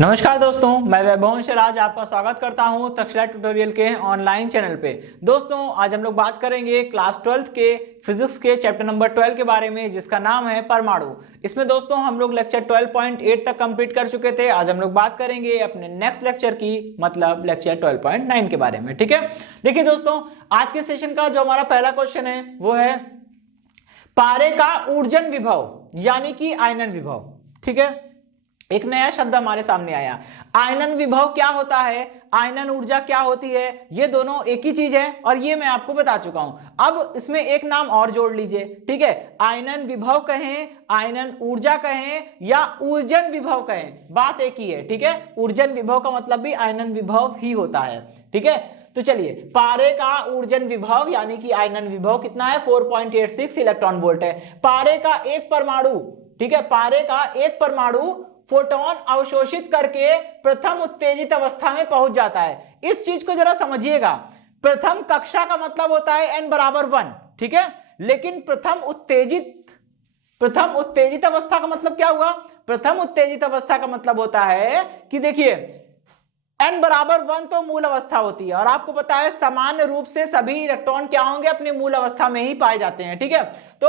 नमस्कार दोस्तों, मैं वैभव आज आपका स्वागत करता हूं तक्षशिला ट्यूटोरियल के ऑनलाइन चैनल पे। दोस्तों, आज हम लोग बात करेंगे क्लास 12th के फिजिक्स के चैप्टर नंबर 12 के बारे में, जिसका नाम है परमाणु। इसमें दोस्तों हम लोग लेक्चर 12.8 तक कंप्लीट कर चुके थे। आज हम लोग बात करेंगे अपने नेक्स्ट लेक्चर की, मतलब लेक्चर 12.9 के बारे में। ठीक है, देखिए दोस्तों, आज के सेशन का जो हमारा पहला क्वेश्चन है वो है पारे का ऊर्जन विभव यानी कि आयनन विभव। ठीक है, एक नया शब्द हमारे सामने आया, आयनन विभव क्या होता है, आयनन ऊर्जा क्या होती है। ये दोनों एक ही चीज है और ये मैं आपको बता चुका हूं। अब इसमें एक नाम और जोड़ लीजिए। ठीक है, आयनन विभव कहें, आयनन ऊर्जा कहें या ऊर्जन विभव कहें, बात एक ही है। ठीक है, ऊर्जन विभव का मतलब भी आयनन विभव ही होता है। ठीक है, तो चलिए, पारे का ऊर्जन विभव यानी कि आयनन विभव कितना है, 4.86 इलेक्ट्रॉन वोल्ट है। पारे का एक परमाणु, ठीक है, पारे का एक परमाणु फोटोन अवशोषित करके प्रथम उत्तेजित अवस्था में पहुंच जाता है। इस चीज को जरा समझिएगा। प्रथम कक्षा का मतलब होता है n बराबर 1। ठीक है, लेकिन प्रथम उत्तेजित अवस्था का मतलब क्या हुआ? प्रथम उत्तेजित अवस्था का मतलब होता है कि देखिए, n बराबर 1 तो मूल अवस्था होती है और आपको पता है सामान्य रूप से सभी इलेक्ट्रॉन क्या होंगे, अपनी मूल अवस्था में ही पाए जाते हैं। ठीक है, तो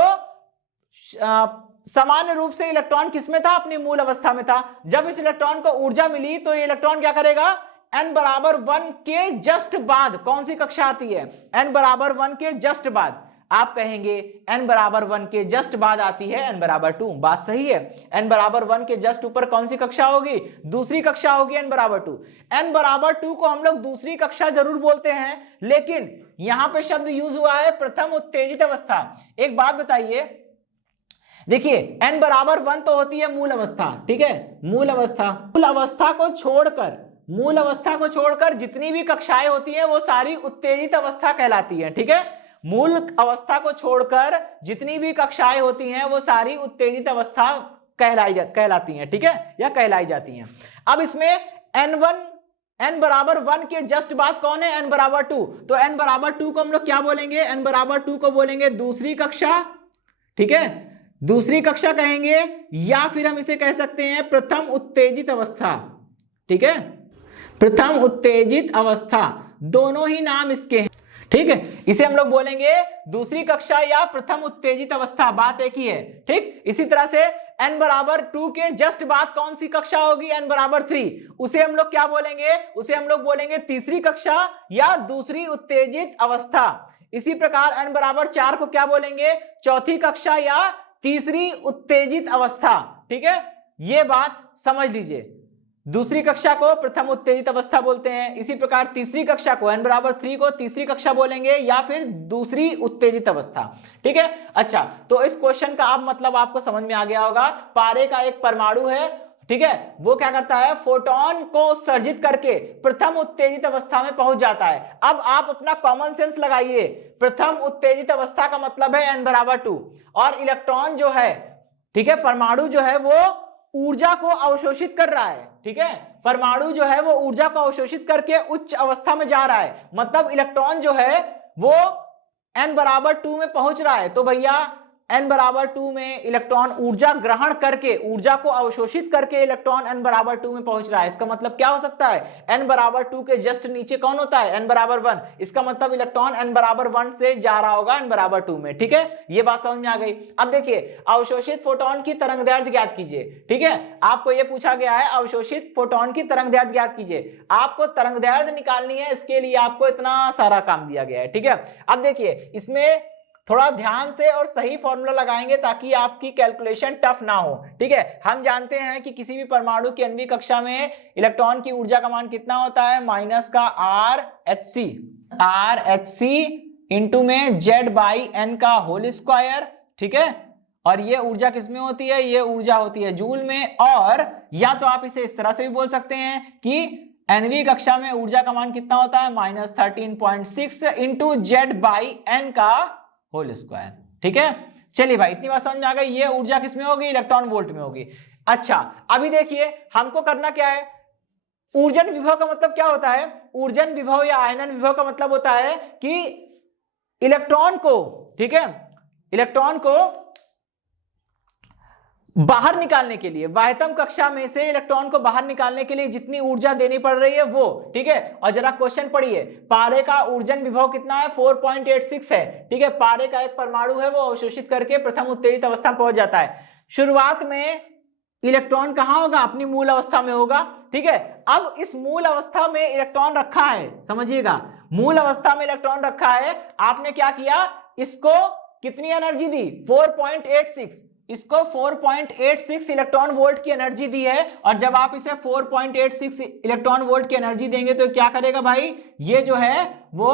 सामान्य रूप से इलेक्ट्रॉन किसमें था, अपनी मूल अवस्था में था। जब इस इलेक्ट्रॉन को ऊर्जा मिली तो ये इलेक्ट्रॉन क्या करेगा, n बराबर 1 के जस्ट बाद कौन सी कक्षा आती है, n बराबर 1 के जस्ट बाद। आप कहेंगे n बराबर 1 के जस्ट बाद आती है n बराबर 2, बात सही है। n बराबर 1 के जस्ट ऊपर कौन सी कक्षा होगी, दूसरी कक्षा होगी n बराबर 2। n बराबर 2 को हम लोग दूसरी कक्षा जरूर बोलते हैं, लेकिन यहां पे शब्द यूज हुआ है प्रथम उत्तेजित अवस्था। एक बात बताइए, देखिए n बराबर 1 तो होती है मूल अवस्था। ठीक है, मूल अवस्था को छोड़कर जितनी भी कक्षाएं होती हैं वो सारी उत्तेजित अवस्था कहलाती हैं। ठीक है, मूल अवस्था को छोड़कर जितनी भी कक्षाएं होती हैं वो सारी उत्तेजित अवस्था कहलाती हैं। ठीक है, या कहलाई जाती हैं। अब इसमें n बराबर 1 के जस्ट बाद कौन है, n बराबर 2। तो n बराबर 2 को हम लोग क्या बोलेंगे, n बराबर 2 को बोलेंगे दूसरी कक्षा। ठीक है, दूसरी कक्षा कहेंगे, या फिर हम इसे कह सकते हैं प्रथम उत्तेजित अवस्था। ठीक है, प्रथम उत्तेजित अवस्था, दोनों ही नाम इसके हैं। ठीक है, इसे हम लोग बोलेंगे दूसरी कक्षा या प्रथम उत्तेजित अवस्था, बात एक ही है। ठीक, इसी तरह से n बराबर 2 के जस्ट बाद कौन सी कक्षा होगी, n बराबर 3, उसे हम लोग क्या बोलेंगे, उसे हम लोग बोलेंगे तीसरी कक्षा या दूसरी उत्तेजित अवस्था। इसी प्रकार n बराबर 4 को क्या बोलेंगे, चौथी कक्षा या तीसरी उत्तेजित अवस्था। ठीक है, यह बात समझ लीजिए, दूसरी कक्षा को प्रथम उत्तेजित अवस्था बोलते हैं। इसी प्रकार तीसरी कक्षा को, n बराबर 3 को तीसरी कक्षा बोलेंगे या फिर दूसरी उत्तेजित अवस्था। ठीक है, अच्छा, तो इस क्वेश्चन का अब मतलब आपको समझ में आ गया होगा। पारे का एक परमाणु है, ठीक है, वो क्या करता है, फोटोन को उत्सर्जित करके प्रथम उत्तेजित अवस्था में पहुंच जाता है। अब आप अपना कॉमन सेंस लगाइए, प्रथम उत्तेजित अवस्था का मतलब है n बराबर 2, और इलेक्ट्रॉन जो है, ठीक है, परमाणु जो है वो ऊर्जा को अवशोषित कर रहा है। ठीक है, परमाणु जो है वो ऊर्जा को अवशोषित करके उच्च अवस्था में जा रहा है, मतलब इलेक्ट्रॉन जो है वो n बराबर 2 में पहुंच रहा है। तो भैया n बराबर 2 में इलेक्ट्रॉन ऊर्जा ग्रहण करके, ऊर्जा को अवशोषित करके इलेक्ट्रॉन n बराबर 2 में पहुंच रहा है। इसका मतलब क्या हो सकता है, n बराबर 2 के जस्ट नीचे कौन होता है, n बराबर 1। इसका मतलब इलेक्ट्रॉन n बराबर 1 से जा रहा होगा n बराबर 2 में। ठीक है, ये बात समझ में आ गई। अब देखिए, अवशोषित फोटोन की तरंगदैर्घ्य ज्ञात कीजिए। ठीक है, आपको यह पूछा गया है अवशोषित फोटोन की तरंगदैर्घ्य ज्ञात कीजिए। आपको तरंगदैर्घ्य निकालनी है, इसके लिए आपको इतना सारा काम दिया गया है। ठीक है, अब देखिए, इसमें थोड़ा ध्यान से और सही फॉर्मूला लगाएंगे ताकि आपकी कैलकुलेशन टफ ना हो। ठीक है, हम जानते हैं कि किसी भी परमाणु की nवीं कक्षा में इलेक्ट्रॉन की ऊर्जा का मान कितना होता है, माइनस का RH इंटू में Z/n का होल स्क्वायर। ठीक है, और ये ऊर्जा किसमें होती है, ये ऊर्जा होती है जूल में। और या तो आप इसे इस तरह से भी बोल सकते हैं कि nवीं कक्षा में ऊर्जा का मान कितना होता है, -13.6 इंटू Z/n का होल स्क्वायर। ठीक है, चलिए भाई, इतनी बात समझ में आ गई। ये ऊर्जा किसमें होगी, इलेक्ट्रॉन वोल्ट में होगी। अच्छा, अभी देखिए हमको करना क्या है, ऊर्जन विभव का मतलब क्या होता है, ऊर्जन विभव या आयनन विभव का मतलब होता है कि इलेक्ट्रॉन को, ठीक है, इलेक्ट्रॉन को बाहर निकालने के लिए, बाह्यतम कक्षा में से इलेक्ट्रॉन को बाहर निकालने के लिए जितनी ऊर्जा देनी पड़ रही है वो, ठीक है। और जरा क्वेश्चन पढ़िए, पारे का ऊर्जन विभव कितना है, 4.86 है, ठीक है। पारे का एक परमाणु है वो अवशोषित करके प्रथम उत्तेजित अवस्था में पहुंच जाता है। शुरुआत में इलेक्ट्रॉन कहां होगा, अपनी मूल अवस्था में होगा, ठीक है। अब इस मूल अवस्था में इलेक्ट्रॉन रखा है, समझिएगा, मूल अवस्था में इलेक्ट्रॉन रखा है, आपने क्या किया, इसको कितनी एनर्जी दी, 4.86, इसको 4.86 इलेक्ट्रॉन वोल्ट की एनर्जी दी है। और जब आप इसे 4.86 इलेक्ट्रॉन वोल्ट की एनर्जी देंगे तो क्या करेगा भाई, ये जो है वो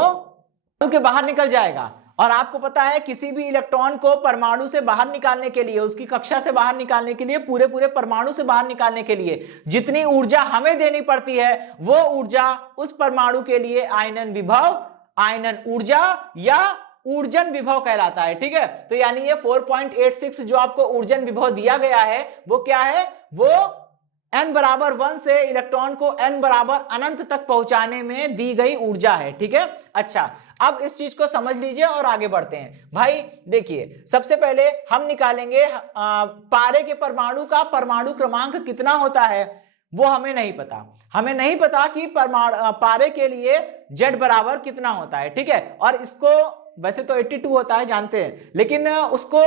के बाहर निकल जाएगा। और आपको पता है किसी भी इलेक्ट्रॉन को परमाणु से बाहर निकालने के लिए, उसकी कक्षा से बाहर निकालने के लिए, पूरे परमाणु से बाहर निकालने के लिए जितनी ऊर्जा हमें देनी पड़ती है वो ऊर्जा उस परमाणु के लिए आयनन विभव, आयनन ऊर्जा या ऊर्जन विभव कहलाता है, ठीक है। तो यानी ये 4.86 जो आपको ऊर्जन विभव दिया गया है वो क्या है, वो n बराबर 1 से इलेक्ट्रॉन को n बराबर अनंत तक पहुंचाने में दी गई ऊर्जा है, ठीक है। अच्छा, अब इस चीज को समझ लीजिए और आगे बढ़ते हैं। भाई देखिए, सबसे पहले हम निकालेंगे पारे के परमाणु का परमाणु क्रमांक कितना होता है, वो हमें नहीं पता। हमें नहीं पता कि पारे के लिए Z बराबर कितना होता है, ठीक है। और इसको वैसे तो 82 होता है जानते हैं, लेकिन उसको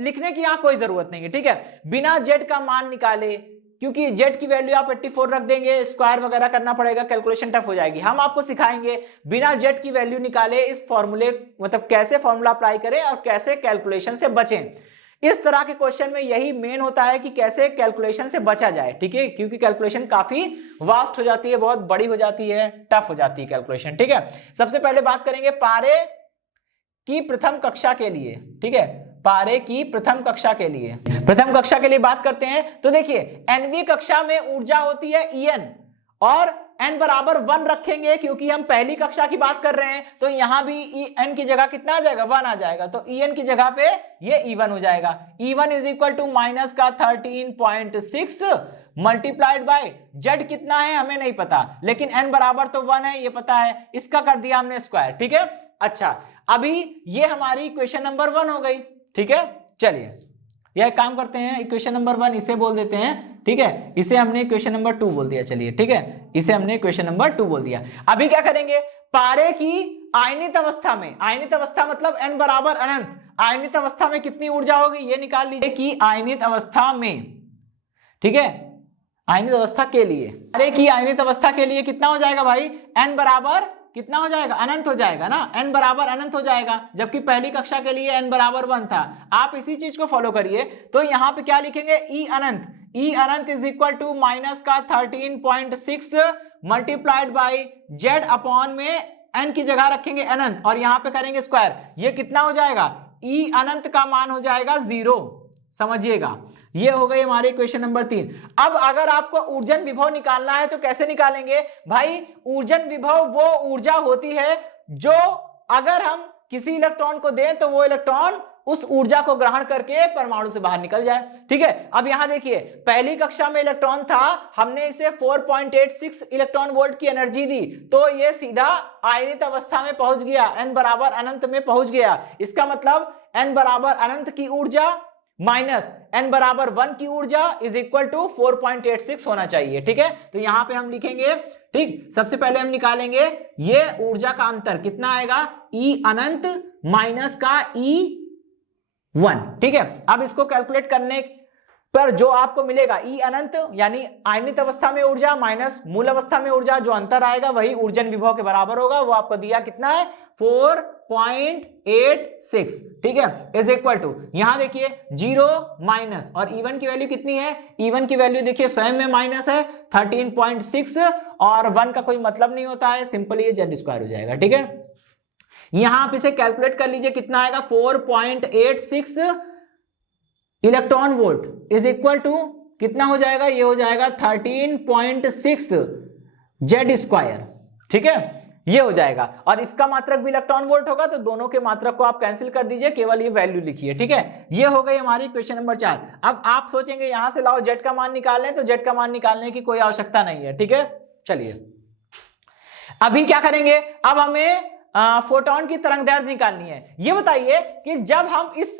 लिखने की यहां कोई जरूरत नहीं है, ठीक है। बिना Z का मान निकाले, क्योंकि Z की वैल्यू आप 84 रख देंगे, स्क्वायर वगैरह करना पड़ेगा, कैलकुलेशन टफ हो जाएगी। हम आपको सिखाएंगे बिना Z की वैल्यू निकाले इस फॉर्मूले, मतलब कैसे फॉर्मूला अप्लाई करें और कैसे कैलकुलेशन से बचें। इस तरह के क्वेश्चन में यही मेन होता है कि कैसे कैलकुलेशन से बचा जाए, ठीक है, क्योंकि कैलकुलेशन काफी वास्ट हो जाती है, बहुत बड़ी हो जाती है, टफ हो जाती है कैलकुलेशन, ठीक है। सबसे पहले बात करेंगे पारे की प्रथम कक्षा के लिए, ठीक है, पारे की प्रथम कक्षा के लिए, प्रथम कक्षा के लिए बात करते हैं। तो देखिए, एनवी कक्षा में ऊर्जा होती है En और n बराबर 1 रखेंगे क्योंकि हम पहली कक्षा की बात कर रहे हैं, तो यहां भी n की जगह कितना आ जाएगा, 1 आ जाएगा, तो En की जगह पे ये E1 हो जाएगा। E1 is equal to minus का 13.6 मल्टीप्लाइड बाय Z कितना है हमें नहीं पता, लेकिन n बराबर तो 1 है, ये पता है, इसका कर दिया हमने स्क्वायर, ठीक है। अच्छा, अभी ये हमारी इक्वेशन नंबर 1 हो गई, ठीक है। चलिए यह काम करते हैं, इक्वेशन नंबर 1 इसे बोल देते हैं, ठीक है। इसे हमने इक्वेशन नंबर 2 बोल दिया, चलिए, ठीक है, इसे हमने इक्वेशन नंबर 2 बोल दिया। अभी क्या करेंगे, पारे की आयनित अवस्था में, आयनित अवस्था मतलब n बराबर अनंत, आयनित अवस्था में कितनी ऊर्जा होगी ये निकाल लीजिए कि आयनित अवस्था में, ठीक है, आयनित अवस्था के लिए, पारे की आयनित अवस्था के लिए कितना हो जाएगा भाई, n बराबर कितना हो जाएगा, अनंत हो जाएगा ना, n बराबर अनंत हो जाएगा, जबकि पहली कक्षा के लिए n बराबर 1 था। आप इसी चीज को फॉलो करिए, तो यहां पे क्या लिखेंगे, E अनंत, E अनंत इज इक्वल टू माइनस का 13.6 मल्टीप्लाइड बाई Z अपॉन में n की जगह रखेंगे अनंत और यहां पे करेंगे स्क्वायर, ये कितना हो जाएगा, E अनंत का मान हो जाएगा 0, समझिएगा। ये हो गई हमारी इक्वेशन नंबर 3। अब अगर आपको ऊर्जन विभव निकालना है तो कैसे निकालेंगे भाई, ऊर्जन विभव वो ऊर्जा होती है जो अगर हम किसी इलेक्ट्रॉन को दें तो वो इलेक्ट्रॉन उस ऊर्जा को ग्रहण करके परमाणु से बाहर निकल जाए, ठीक है। अब यहां देखिए, पहली कक्षा में इलेक्ट्रॉन था, हमने इसे 4.86 इलेक्ट्रॉन वोल्ट की एनर्जी दी, तो ये सीधा आयनित अवस्था में पहुंच गया, n बराबर अनंत में पहुंच गया। इसका मतलब n बराबर अनंत की ऊर्जा माइनस n बराबर 1 की ऊर्जा इज इक्वल टू 4.86 होना चाहिए, ठीक है। तो यहां पे हम लिखेंगे, ठीक, सबसे पहले हम निकालेंगे ये ऊर्जा का अंतर कितना आएगा, E अनंत माइनस का E1, ठीक है। अब इसको कैलकुलेट करने पर जो आपको मिलेगा, E अनंत यानी आयनित अवस्था में ऊर्जा माइनस मूल अवस्था में ऊर्जा, जो अंतर आएगा वही ऊर्जन विभव के बराबर होगा, वो आपको दिया कितना है, 4.86, ठीक है, इज इक्वल टू, यहां देखिए 0 माइनस, और E1 की वैल्यू कितनी है, E1 की वैल्यू देखिए स्वयं में माइनस है 13.6 और 1 का कोई मतलब नहीं होता है, सिंपली ये Z स्क्वायर हो जाएगा, ठीक है। यहां आप इसे कैलकुलेट कर लीजिए कितना आएगा, 4.86 electron volt is equal to कितना हो जाएगा, ये हो जाएगा 13.6 Z स्क्वायर, ठीक है, ये हो जाएगा। और इसका मात्रक भी इलेक्ट्रॉन वोल्ट होगा, तो दोनों के मात्रक को आप कैंसिल कर दीजिए, केवल ये वैल्यू लिखिए, ठीक है। ये हो गई हमारी क्वेश्चन नंबर 4। अब आप सोचेंगे यहां से लाओ Z का मान निकाल लें, तो Z का मान निकालने की कोई आवश्यकता नहीं है, ठीक है। चलिए अभी क्या करेंगे, अब हमें फोटोन की तरंग दैर्ध्य निकालनी है। ये बताइए कि जब हम इस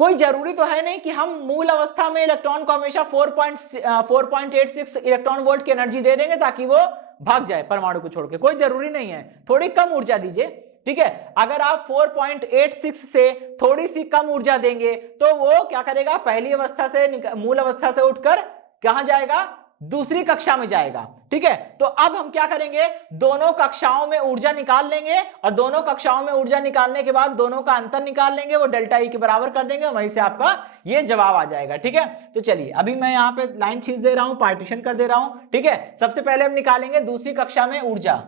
कोई जरूरी तो है नहीं कि हम मूल अवस्था में इलेक्ट्रॉन को हमेशा 4.86 इलेक्ट्रॉन वोल्ट की एनर्जी दे देंगे ताकि वो भाग जाए परमाणु को छोड़ के, कोई जरूरी नहीं है, थोड़ी कम ऊर्जा दीजिए, ठीक है। अगर आप 4.86 से थोड़ी सी कम ऊर्जा देंगे तो वो क्या करेगा, पहली अवस्था से, मूल अवस्था से उठकर कहां जाएगा, दूसरी कक्षा में जाएगा, ठीक है। तो अब हम क्या करेंगे, दोनों कक्षाओं में ऊर्जा निकाल लेंगे और दोनों कक्षाओं में ऊर्जा निकालने के बाद दोनों का अंतर निकाल लेंगे, वो डेल्टा ई के बराबर कर देंगे, वहीं से आपका ये जवाब आ जाएगा, ठीक है। तो चलिए अभी मैं यहाँ पे लाइन खींच दे रहा हूं, पार्टीशन कर दे रहा हूं, ठीक है। सबसे पहले हम निकालेंगे दूसरी कक्षा में ऊर्जा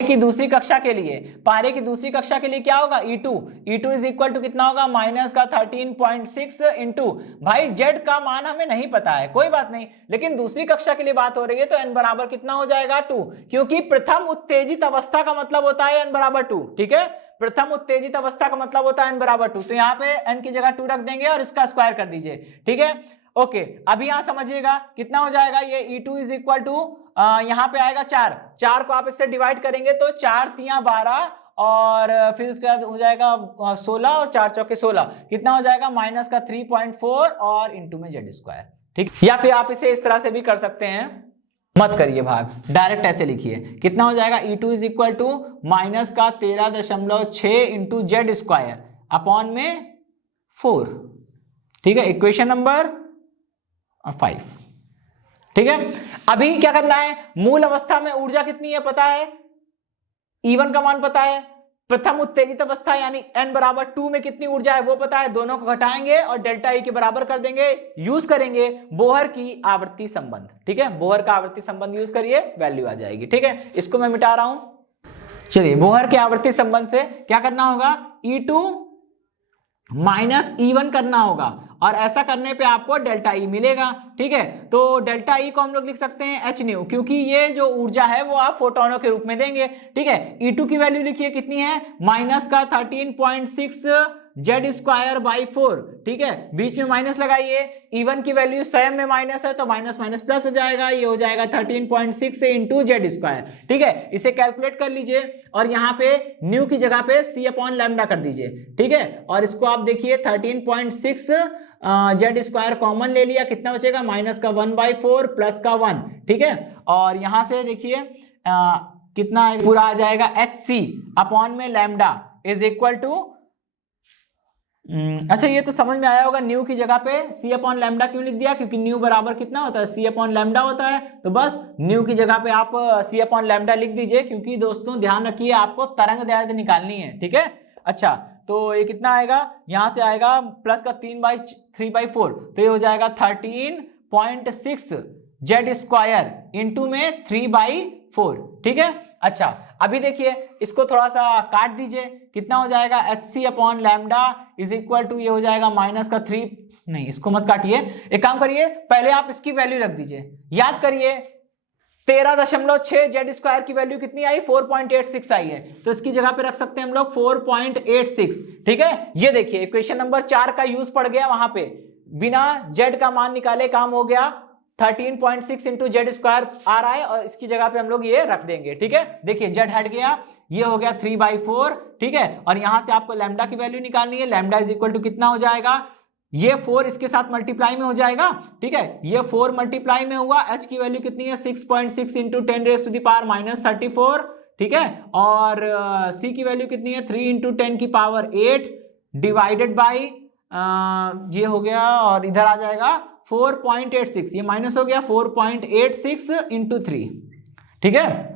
की दूसरी कक्षा के लिए, पारे की दूसरी कक्षा के लिए क्या होगा, E2 इज इक्वल टू कितना होगा, माइनस का 13.6 इंटू, भाई जेड का मान हमें नहीं पता है, कोई बात नहीं, लेकिन दूसरी कक्षा के लिए बात हो रही है तो n बराबर कितना हो जाएगा 2, क्योंकि प्रथम उत्तेजित अवस्था का मतलब होता है n बराबर 2, ठीक है। प्रथम उत्तेजित अवस्था का मतलब होता है n बराबर 2, तो यहाँ पे n की जगह 2 रख देंगे और इसका स्क्वायर कर दीजिए, ठीक है। ओके, अभी यहां समझिएगा कितना हो जाएगा, ये E2 इज इक्वल टू यहां पे आएगा 4 को आप इससे डिवाइड करेंगे तो 4 तिया 12 और फिर उसके बाद हो जाएगा 16 और 4 चौके 16, कितना हो जाएगा माइनस का 3.4 और इंटू में जेड स्क्वायर, ठीक। या फिर आप इसे इस तरह से भी कर सकते हैं, मत करिए भाग, डायरेक्ट ऐसे लिखिए, कितना हो जाएगा E2 is equal to minus का 13.6 इंटू जेड स्क्वायर अपॉन में 4, ठीक है, इक्वेशन नंबर 5, ठीक है। अभी क्या करना है, मूल अवस्था में ऊर्जा कितनी है पता है, E1 का मान पता है, प्रथम उत्तेजित अवस्था यानी n बराबर 2 में कितनी ऊर्जा है वो पता है, दोनों को घटाएंगे और डेल्टा ई के बराबर कर देंगे, यूज करेंगे बोहर की आवर्ती संबंध, ठीक है, बोहर का आवर्ती संबंध यूज करिए, वैल्यू आ जाएगी, ठीक है। इसको मैं मिटा रहा हूं, चलिए बोहर के आवर्ती संबंध से क्या करना होगा, E2 माइनस E1 करना होगा और ऐसा करने पे आपको डेल्टा ई मिलेगा, ठीक है। तो डेल्टा ई को हम लोग लिख सकते हैं h न्यू, क्योंकि ये जो ऊर्जा है वो आप फोटोनों के रूप में देंगे, ठीक है। E2 की वैल्यू लिखिए कितनी है, माइनस का 13.6 जेड स्क्वायर बाई 4, ठीक है, बीच में माइनस लगाइए, E1 की वैल्यू स्वयं में माइनस है तो माइनस माइनस प्लस हो जाएगा, ये हो जाएगा 13.6 इंटू जेड स्क्वायर, ठीक है। इसे कैलकुलेट कर लीजिए और यहाँ पे न्यू की जगह पे c अपॉन लैम्डा कर दीजिए, ठीक है। और इसको आप देखिए 13.6 जेड स्क्वायर कॉमन ले लिया, कितना बचेगा माइनस का 1/4 प्लस का 1, ठीक है। और यहां से देखिए कितना पूरा आ जाएगा hc अपॉन में लैम्डा इज इक्वल टू, अच्छा ये तो समझ में आया होगा, न्यू की जगह पे c अपॉन लैम्डा क्यों लिख दिया, क्योंकि न्यू बराबर कितना होता है, c अपॉन लैम्डा होता है, तो बस न्यू की जगह पे आप c अपॉन लैम्डा लिख दीजिए, क्योंकि दोस्तों ध्यान रखिए आपको तरंग दैर्ध्य निकालनी है, ठीक है। अच्छा तो ये कितना आएगा, यहां से आएगा प्लस का 3/4, तो ये हो जाएगा 13.6 जेड स्क्वायर इंटू में 3/4, ठीक है। अच्छा अभी देखिए इसको थोड़ा सा काट दीजिए, कितना हो जाएगा hc upon lambda is equal to, ये हो जाएगा माइनस का 3, नहीं इसको मत काटिए, एक काम करिए पहले आप इसकी वैल्यू रख दीजिए, याद करिए 13.6 जेड स्क्वायर की वैल्यू कितनी आई, 4.86 आई है, तो इसकी जगह पे रख सकते हैं हम लोग 4.86, ठीक है। ये देखिए इक्वेशन नंबर 4 का यूज पड़ गया, वहां पे बिना जेड का मान निकाले काम हो गया, 13.6 इंटू जेड स्क्वायर आ रहा है और इसकी जगह पे हम लोग ये रख देंगे, ठीक है। देखिए जेड हट गया, ये हो गया 3/4, ठीक है। और यहां से आपको लैम्डा की वैल्यू निकालनी है, लैम्डा इज इक्वल टू कितना हो जाएगा, ये 4 इसके साथ मल्टीप्लाई में हो जाएगा, ठीक है, ये 4 मल्टीप्लाई में हुआ, h की वैल्यू कितनी है 6.6 इंटू 10⁻⁻34, ठीक है। और c की वैल्यू कितनी है 3 इंटू 10⁸ डिवाइडेड बाई ये हो गया और इधर आ जाएगा 4.86, ये माइनस हो गया 4.86 इंटू 3, ठीक है।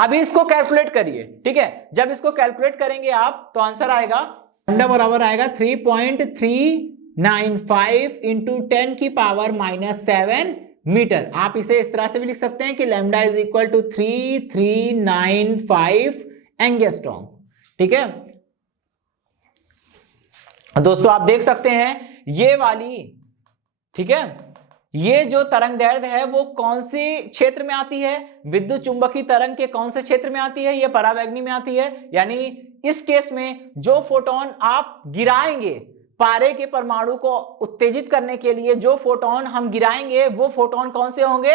अभी इसको कैलकुलेट करिए, ठीक है, जब इसको कैलकुलेट करेंगे आप तो आंसर आएगा लैम्डा बराबर आएगा 3.395 इंटू 10⁻⁻7 मीटर। आप इसे इस तरह से भी लिख सकते हैं कि lambda is equal to 3395 angstrom, ठीक है। दोस्तों आप देख सकते हैं ये वाली, ठीक है, ये जो तरंग दैर्ध्य है वो कौन से क्षेत्र में आती है, विद्युत चुंबकीय तरंग के कौन से क्षेत्र में आती है, ये परावैगनी में आती है। यानी इस केस में जो फोटोन आप गिराएंगे पारे के परमाणु को उत्तेजित करने के लिए, जो फोटोन हम गिराएंगे वो फोटोन कौन से होंगे,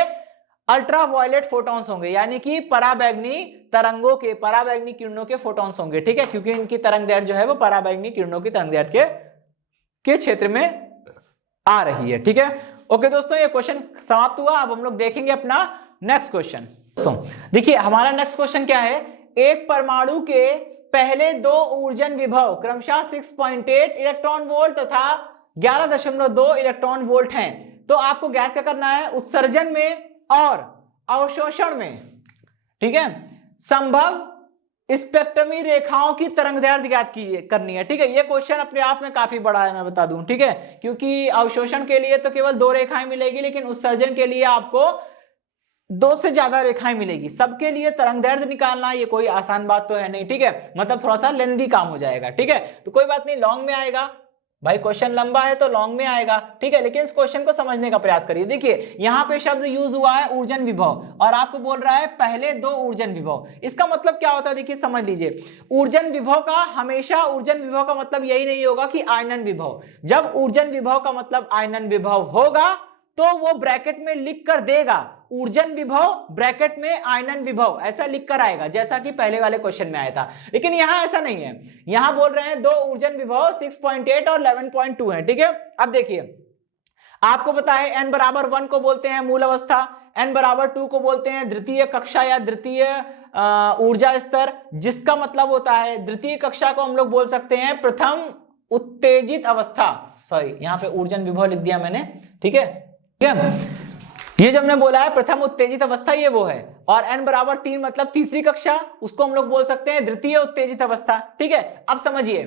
अल्ट्रावायलेट फोटॉन्स होंगे, यानी कि परावैगनी तरंगों के, परावैगनी किरणों के फोटॉन्स होंगे, ठीक है, क्योंकि इनकी तरंग दैर्ध्य जो है वो परावैगनी किरणों की तरंग दैर्ध्य के के क्षेत्र में आ रही है। ठीक है, ओके दोस्तों, ये क्वेश्चन समाप्त हुआ। अब हम लोग देखेंगे अपना नेक्स्ट क्वेश्चन। दोस्तों देखिए हमारा नेक्स्ट क्वेश्चन क्या है, एक परमाणु के पहले दो ऊर्जन विभव क्रमशः 6.8 इलेक्ट्रॉन वोल्ट तथा 11.2 इलेक्ट्रॉन वोल्ट हैं। तो आपको ज्ञात क्या करना है, उत्सर्जन में और अवशोषण में, ठीक है, संभव स्पेक्ट्रमी रेखाओं की तरंगदैर्ध्य ज्ञात करनी है। ठीक है, ये क्वेश्चन अपने आप में काफी बड़ा है, मैं बता दूं। ठीक है, क्योंकि अवशोषण के लिए तो केवल 2 रेखाएं मिलेगी, लेकिन उत्सर्जन के लिए आपको 2 से ज्यादा रेखाएं मिलेगी। सबके लिए तरंगदैर्ध्य निकालना ये कोई आसान बात तो है नहीं। ठीक है, मतलब थोड़ा सा लेंदी काम हो जाएगा। ठीक है, तो कोई बात नहीं, लॉन्ग में आएगा भाई, क्वेश्चन लंबा है तो लॉन्ग में आएगा। ठीक है, लेकिन इस क्वेश्चन को समझने का प्रयास करिए। देखिए यहां पे शब्द यूज हुआ है ऊर्जन विभव, और आपको बोल रहा है पहले 2 ऊर्जन विभव। इसका मतलब क्या होता है, देखिए समझ लीजिए। ऊर्जन विभव का हमेशा, ऊर्जन विभव का मतलब यही नहीं होगा कि आयनन विभव। जब ऊर्जन विभव का मतलब आयनन विभव होगा तो वो ब्रैकेट में लिख कर देगा ऊर्जन विभव ब्रैकेट में आयनन विभव, ऐसा लिख कर आएगा, जैसा कि पहले वाले क्वेश्चन में आया था। लेकिन यहां ऐसा नहीं है, यहां बोल रहे हैं 2 ऊर्जन विभव 6.8 और 11.2 है। ठीक है, अब देखिए आपको पता है n बराबर 1 को बोलते हैं मूल अवस्था, n बराबर 2 को बोलते हैं द्वितीय कक्षा या द्वितीय ऊर्जा स्तर, जिसका मतलब होता है द्वितीय कक्षा को हम लोग बोल सकते हैं प्रथम उत्तेजित अवस्था। सॉरी, यहां पे ऊर्जन विभव लिख दिया मैंने। ठीक है, ये जब मैंने बोला है प्रथम उत्तेजित अवस्था, ये वो है। और n बराबर 3 मतलब तीसरी कक्षा, उसको हम लोग बोल सकते हैं द्वितीय उत्तेजित अवस्था। ठीक है, अब समझिए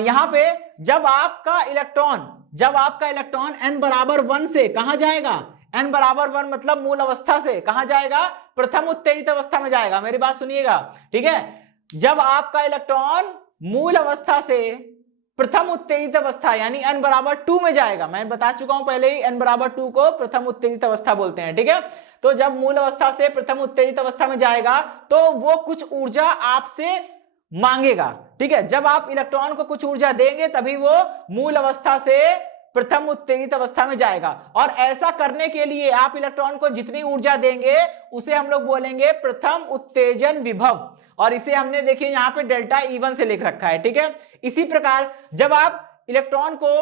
यहां पे जब आपका इलेक्ट्रॉन n बराबर 1 से कहां जाएगा, n बराबर 1 मतलब मूल अवस्था से कहां जाएगा, प्रथम उत्तेजित अवस्था में जाएगा। मेरी बात सुनिएगा। ठीक है, जब आपका इलेक्ट्रॉन मूल अवस्था से प्रथम उत्तेजित अवस्था यानी n बराबर 2 में जाएगा, मैं बता चुका हूं पहले ही, n बराबर 2 को प्रथम उत्तेजित अवस्था बोलते हैं। ठीक है, तो जब मूल अवस्था से प्रथम उत्तेजित अवस्था में जाएगा तो वो कुछ ऊर्जा आपसे मांगेगा। ठीक है, जब आप इलेक्ट्रॉन को कुछ ऊर्जा देंगे तभी वो मूल अवस्था से प्रथम उत्तेजित अवस्था में जाएगा। और ऐसा करने के लिए आप इलेक्ट्रॉन को जितनी ऊर्जा देंगे उसे हम लोग बोलेंगे प्रथम उत्तेजन विभव, और इसे हमने देखिए यहां पे डेल्टा E1 से लिख रखा है। ठीक है, इसी प्रकार जब आप इलेक्ट्रॉन को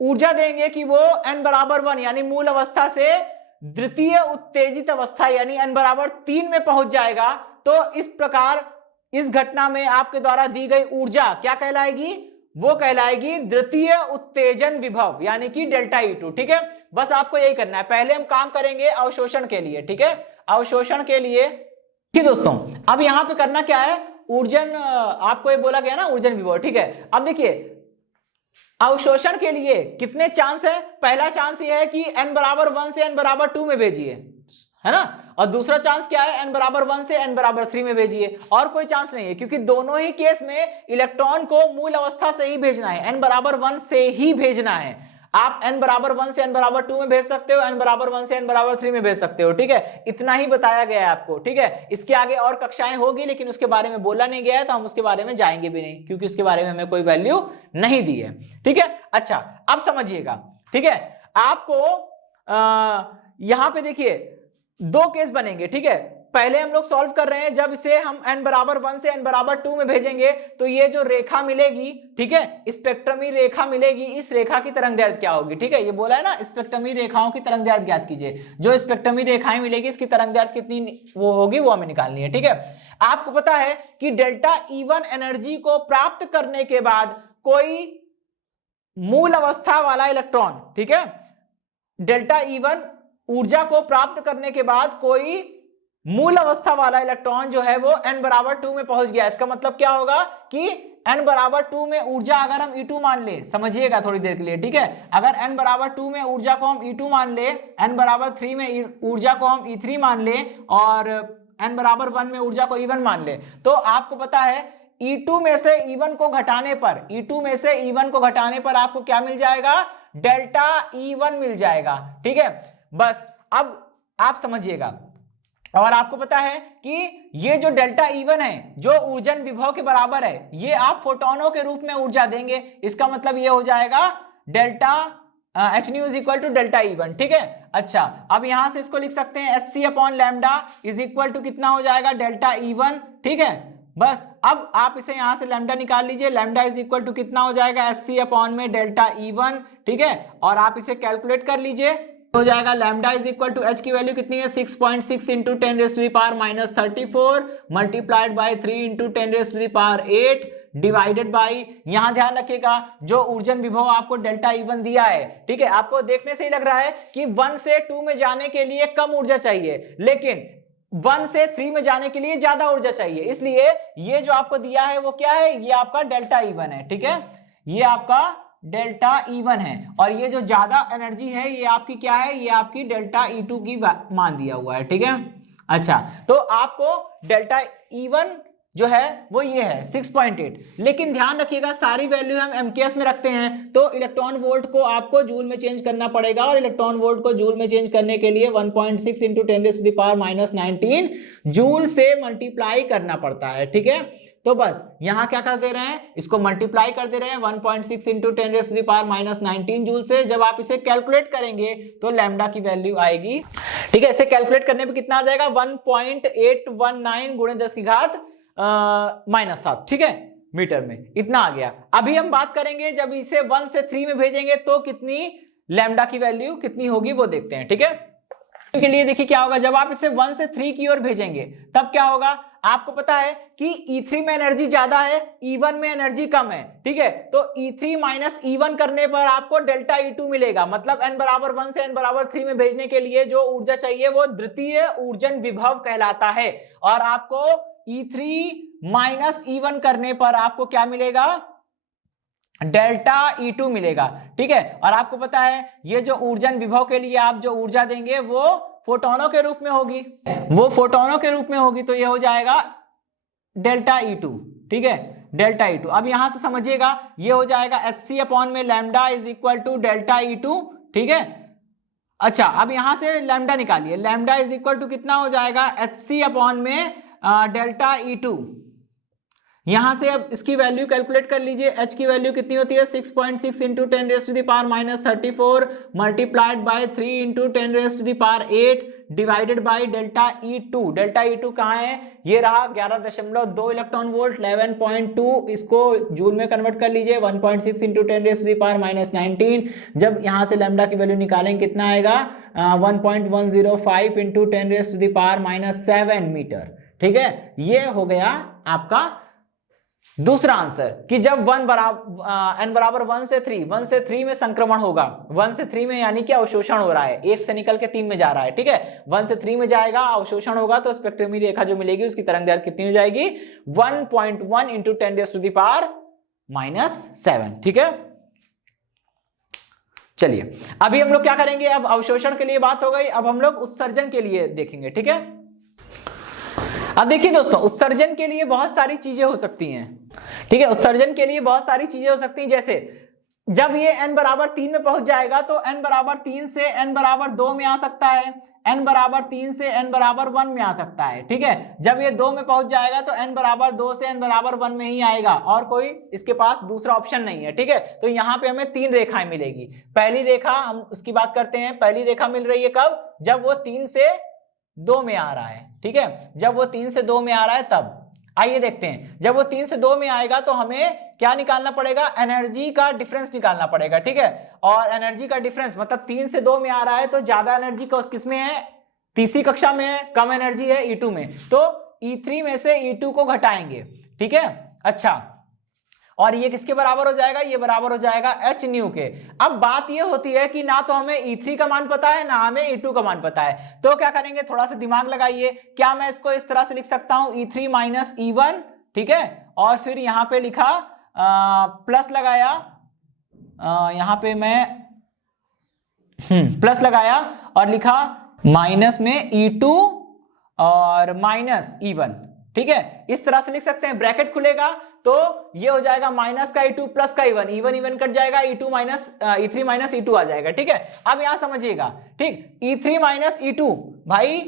ऊर्जा देंगे कि वो n बराबर 1 यानी मूल अवस्था से द्वितीय उत्तेजित अवस्था यानी n बराबर 3 में पहुंच जाएगा, तो इस प्रकार इस घटना में आपके द्वारा दी गई ऊर्जा क्या कहलाएगी, वो कहलाएगी द्वितीय उत्तेजन विभव यानी कि डेल्टा E2। ठीक है, बस आपको यही करना है। पहले हम काम करेंगे अवशोषण के लिए। ठीक है, अवशोषण के लिए दोस्तों अब यहां पे करना क्या है, ऊर्जन, आपको ये बोला गया ना ऊर्जन विभव। ठीक है, अब देखिए अवशोषण के लिए कितने चांस है, पहला चांस ये है कि n बराबर 1 से n बराबर 2 में भेजिए, है ना, और दूसरा चांस क्या है, n बराबर 1 से n बराबर 3 में भेजिए। और कोई चांस नहीं है, क्योंकि दोनों ही केस में इलेक्ट्रॉन को मूल अवस्था से ही भेजना है, n बराबर 1 से ही भेजना है। आप n बराबर 1 से n बराबर 2 में भेज सकते हो, n बराबर 1 से n बराबर 3 में भेज सकते हो। ठीक है, इतना ही बताया गया है आपको। ठीक है, इसके आगे और कक्षाएं होगी लेकिन उसके बारे में बोला नहीं गया है, तो हम उसके बारे में जाएंगे भी नहीं, क्योंकि उसके बारे में हमें कोई वैल्यू नहीं दी है। ठीक है, अच्छा अब समझिएगा। ठीक है, आपको यहां पे देखिए 2 केस बनेंगे। ठीक है, पहले हम लोग सॉल्व कर रहे हैं, जब इसे हम n बराबर 1 से n बराबर 2 में भेजेंगे तो ये जो रेखा मिलेगी, ठीक है, स्पेक्ट्रमी रेखा मिलेगी, इस रेखा की तरंगदैर्ध्य क्या होगी। ठीक है, ये बोला है ना स्पेक्ट्रमी रेखाओं की तरंगदैर्ध्य ज्ञात कीजिए। जो स्पेक्ट्रमी रेखाएं मिलेगी इसकी तरंगदैर्ध्य कितनी वो होगी वो हमें निकालनी है। ठीक है, आपको पता है कि डेल्टा E1 एनर्जी को प्राप्त करने के बाद कोई मूल अवस्था वाला इलेक्ट्रॉन, ठीक है, डेल्टा E1 ऊर्जा को प्राप्त करने के बाद कोई मूल अवस्था वाला इलेक्ट्रॉन जो है वो n बराबर 2 में पहुंच गया। इसका मतलब क्या होगा कि n बराबर 2 में ऊर्जा अगर हम E2 मान ले, समझिएगा थोड़ी देर के लिए। ठीक है, अगर n बराबर 2 में ऊर्जा को हम E2 मान ले, n बराबर 3 में ऊर्जा को हम E3 मान ले, और n बराबर 1 में ऊर्जा को E1 मान ले, तो आपको पता है E2 में से E1 को घटाने पर, E2 में से E1 को घटाने पर आपको क्या मिल जाएगा, डेल्टा E1 मिल जाएगा। ठीक है, बस अब आप समझिएगा। और आपको पता है कि ये जो डेल्टा E1 है जो ऊर्जन विभव के बराबर है, ये आप फोटोनों के रूप में ऊर्जा देंगे। इसका मतलब ये हो जाएगा delta HNu is equal to delta E1। ठीक है, अच्छा अब यहां से इसको लिख सकते हैं Hc upon lambda is equal to कितना हो जाएगा, डेल्टा E1। ठीक है, बस अब आप इसे यहां से लैम्डा निकाल लीजिए, लैम्डा इज इक्वल टू कितना हो जाएगा SC अपॉन में डेल्टा E1, ठीक है, और आप इसे कैलकुलेट कर लीजिए, हो जाएगा lambda is equal to H की वैल्यू कितनी है 6.6 into 10 raise to the power minus 34 multiplied by 3 into 10 raise to the power 8 divided by, यहां ध्यान रखिएगा जो ऊर्जन विभव आपको डेल्टा E1 दिया है, ठीक है, आपको देखने से ही लग रहा है कि 1 से 2 में जाने के लिए कम ऊर्जा चाहिए, लेकिन 1 से 3 में जाने के लिए ज्यादा ऊर्जा चाहिए, इसलिए ये जो आपको दिया है वो क्या है, ये आपका डेल्टा E1 है, ठीक है, ये आपका डेल्टा E1 है, और ये जो ज्यादा एनर्जी है ये आपकी क्या है, ये आपकी डेल्टा E2 की मान दिया हुआ है, ठीक है। अच्छा, तो आपको डेल्टा E1 जो है वो ये है 6.8, लेकिन ध्यान रखिएगा सारी वैल्यू हम एमकेएस में रखते हैं, तो इलेक्ट्रॉन वोल्ट को आपको जूल में चेंज करना पड़ेगा, और इलेक्ट्रॉन वोल्ट को जूल में चेंज करने के लिए 1.6 into 10 raise to the power minus 19 joule से मल्टीप्लाई करना पड़ता है, ठीक है। तो बस यहां क्या कर दे रहे हैं, इसको मल्टीप्लाई कर दे रहे हैं 1.6 into 10 raise to the power minus 19 joule से। जब आप इसे कैलकुलेट करेंगे तो लैम्डा की वैल्यू आएगी, ठीक है, इसे कैलकुलेट करने पे कितना आ जाएगा 1.819 गुणे 10 की घात -7, ठीक है, मीटर में इतना आ गया। अभी हम बात करेंगे जब इसे 1 से 3 में भेजेंगे तो कितनी लैम्डा की वैल्यू कितनी होगी वो देखते हैं, ठीक है। के लिए देखिए क्या होगा, जब आप इसे 1 से 3 की ओर भेजेंगे तब क्या होगा, आपको पता है कि E3 में एनर्जी ज्यादा है, E1 में एनर्जी कम है, ठीक है, तो E3 माइनस E1 करने पर आपको डेल्टा E2 मिलेगा, मतलब n बराबर 1 से n बराबर 3 में भेजने के लिए जो ऊर्जा चाहिए वो द्वितीय ऊर्जन विभव कहलाता है, और आपको E3 माइनस E1 करने पर आपको क्या मिलेगा, डेल्टा E2 मिलेगा, ठीक है। और आपको पता है ये जो ऊर्जन विभव के लिए आप जो ऊर्जा देंगे वो फोटोनों के रूप में होगी, वो फोटोनों के रूप में होगी, तो ये हो जाएगा डेल्टा E2, ठीक है, डेल्टा E2। अब यहां से समझिएगा ये हो जाएगा SC अपॉन में lambda is equal to delta E2, ठीक है। अच्छा, अब यहां से लैम्डा निकालिए, लैम्डा इज इक्वल टू कितना हो जाएगा HC अपॉन में डेल्टा E2। यहां से अब इसकी वैल्यू कैलकुलेट कर लीजिए, H की वैल्यू कितनी होती है 6.6 into 10 raise to the power minus 34 multiplied by 3 into 10 raise to the power 8 divided by delta E2। Delta E2 कहाँ है, ये रहा 11.2 इलेक्ट्रॉन वोल्ट, 11.2 इसको जूल में कन्वर्ट कर लीजिए 1.6 into 10 raise to the power minus 19। जब यहाँ से लैम्डा की वैल्यू निकालेंगे कितना आएगा 1.105 into 10 raise to the power minus 7 metre, ठीक है। ये हो गया आपका दूसरा आंसर कि जब n बराबर 1 से 3 में संक्रमण होगा, 1 से 3 में यानी कि अवशोषण हो रहा है, 1 से निकल के 3 में जा रहा है, ठीक है, 1 से 3 में जाएगा, अवशोषण होगा, तो स्पेक्ट्रमी रेखा जो मिलेगी उसकी तरंग दैर्घ्य कितनी हो जाएगी 1.1 into 10 raise to the power minus 7, ठीक है। चलिए अभी हम लोग क्या करेंगे, अब अवशोषण के लिए बात हो गई, अब हम लोग उत्सर्जन के लिए देखेंगे, ठीक है। अब देखिए दोस्तों, उत्सर्जन के लिए बहुत सारी चीजें हो सकती हैं, ठीक है, उत्सर्जन के लिए बहुत सारी चीजें हो सकती हैं, जैसे जब ये n बराबर 3 में पहुंच जाएगा तो n बराबर 3 से n बराबर 2 में आ सकता है, n बराबर 3 से n बराबर 1 में आ सकता है, ठीक है। जब ये 2 में पहुंच जाएगा तो n बराबर 2 से n बराबर 1 में ही आएगा, और कोई इसके पास दूसरा ऑप्शन नहीं है, ठीक है। तो यहाँ पे हमें 3 रेखाएं मिलेगी। पहली रेखा हम उसकी बात करते हैं, पहली रेखा मिल रही है कब, जब वो 3 से 2 में आ रहा है, ठीक है, जब वो 3 से 2 में आ रहा है तब। आइए देखते हैं, जब वो 3 से 2 में आएगा तो हमें क्या निकालना पड़ेगा, एनर्जी का डिफरेंस निकालना पड़ेगा, ठीक है। और एनर्जी का डिफरेंस मतलब 3 से 2 में आ रहा है तो ज्यादा एनर्जी किसमें है, तीसरी कक्षा में है, कम एनर्जी है E2 में, तो E3 में से E2 को घटाएंगे, ठीक है। अच्छा, और ये किसके बराबर हो जाएगा, ये बराबर हो जाएगा h न्यू के। अब बात ये होती है कि ना तो हमें E3 का मान पता है ना हमें E2 का मान पता है, तो क्या करेंगे, थोड़ा सा दिमाग लगाइए। क्या मैं इसको इस तरह से लिख सकता हूं E3 माइनस E1, ठीक है, और फिर यहां पे लिखा प्लस लगाया, यहां पे मैं प्लस लगाया और लिखा माइनस में E2 और माइनस E1, ठीक है, इस तरह से लिख सकते हैं। ब्रैकेट खुलेगा तो ये हो जाएगा माइनस का E2 प्लस का E1, E1 कट जाएगा, E3 माइनस E2 आ जाएगा, ठीक है। अब यहां समझिएगा, ठीक, E3 माइनस E2, भाई